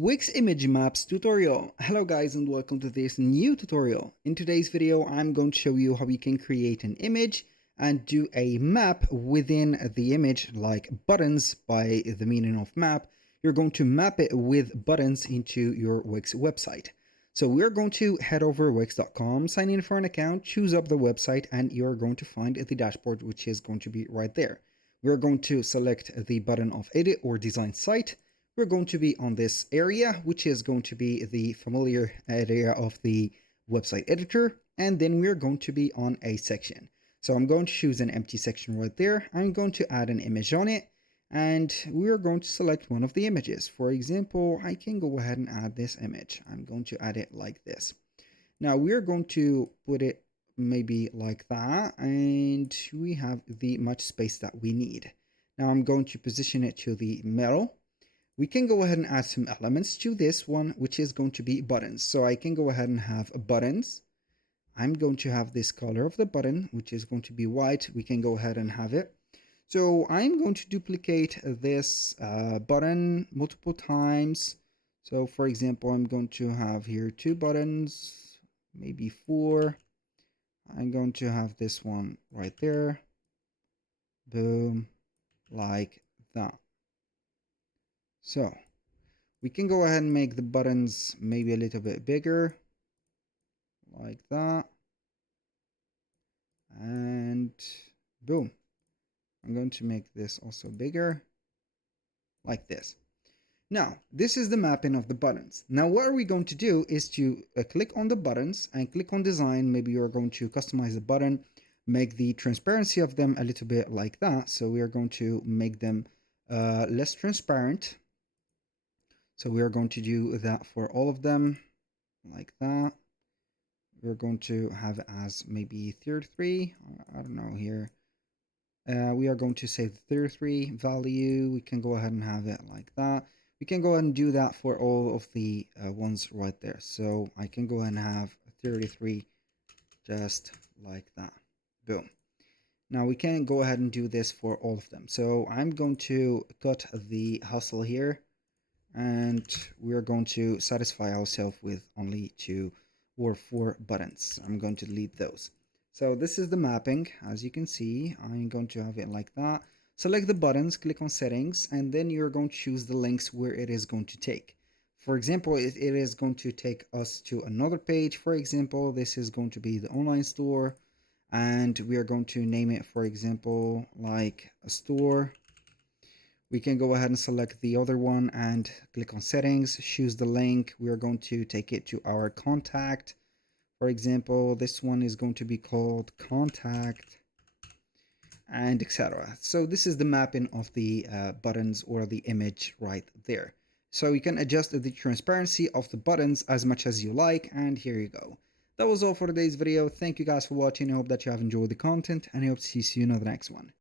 Wix Image Maps tutorial. Hello guys and welcome to this new tutorial. In today's video I'm going to show you how you can create an image and do a map within the image, like buttons by the meaning of map. You're going to map it with buttons into your Wix website. So we're going to head over wix.com, sign in for an account, choose up the website, and you're going to find the dashboard, which is going to be right there. We're going to select the button of edit or design site. We're going to be on this area, which is going to be the familiar area of the website editor. And then we're going to be on a section. So I'm going to choose an empty section right there. I'm going to add an image on it. And we're going to select one of the images. For example, I can go ahead and add this image. I'm going to add it like this. Now we're going to put it maybe like that. And we have the much space that we need. Now I'm going to position it to the middle. We can go ahead and add some elements to this one, which is going to be buttons. So I can go ahead and have buttons. I'm going to have this color of the button, which is going to be white. We can go ahead and have it. So I'm going to duplicate this button multiple times. So for example, I'm going to have here 2 buttons, maybe 4. I'm going to have this one right there. Boom, like that. So we can go ahead and make the buttons maybe a little bit bigger, like that. And boom. I'm going to make this also bigger, like this. Now, this is the mapping of the buttons. Now, what are we going to do is to click on the buttons and click on design. Maybe you're going to customize the button, make the transparency of them a little bit like that. So we are going to make them less transparent. So we are going to do that for all of them, like that. We're going to have it as maybe 33. I don't know here. We are going to save the 33 value. We can go ahead and have it like that. We can go ahead and do that for all of the ones right there. So I can go ahead and have 33 just like that. Boom. Now we can go ahead and do this for all of them. So I'm going to cut the hustle here. And we're going to satisfy ourselves with only 2 or 4 buttons. I'm going to delete those. So this is the mapping. As you can see, I'm going to have it like that. Select the buttons, click on settings, and then you're going to choose the links where it is going to take. For example, it is going to take us to another page. For example, this is going to be the online store, and we are going to name it, for example, like a store. We can go ahead and select the other one and click on settings, choose the link. We are going to take it to our contact. For example, this one is going to be called contact, and etc. So this is the mapping of the buttons or the image right there. So you can adjust the transparency of the buttons as much as you like, and here you go. That was all for today's video. Thank you guys for watching. I hope that you have enjoyed the content, and I hope to see you in the next one.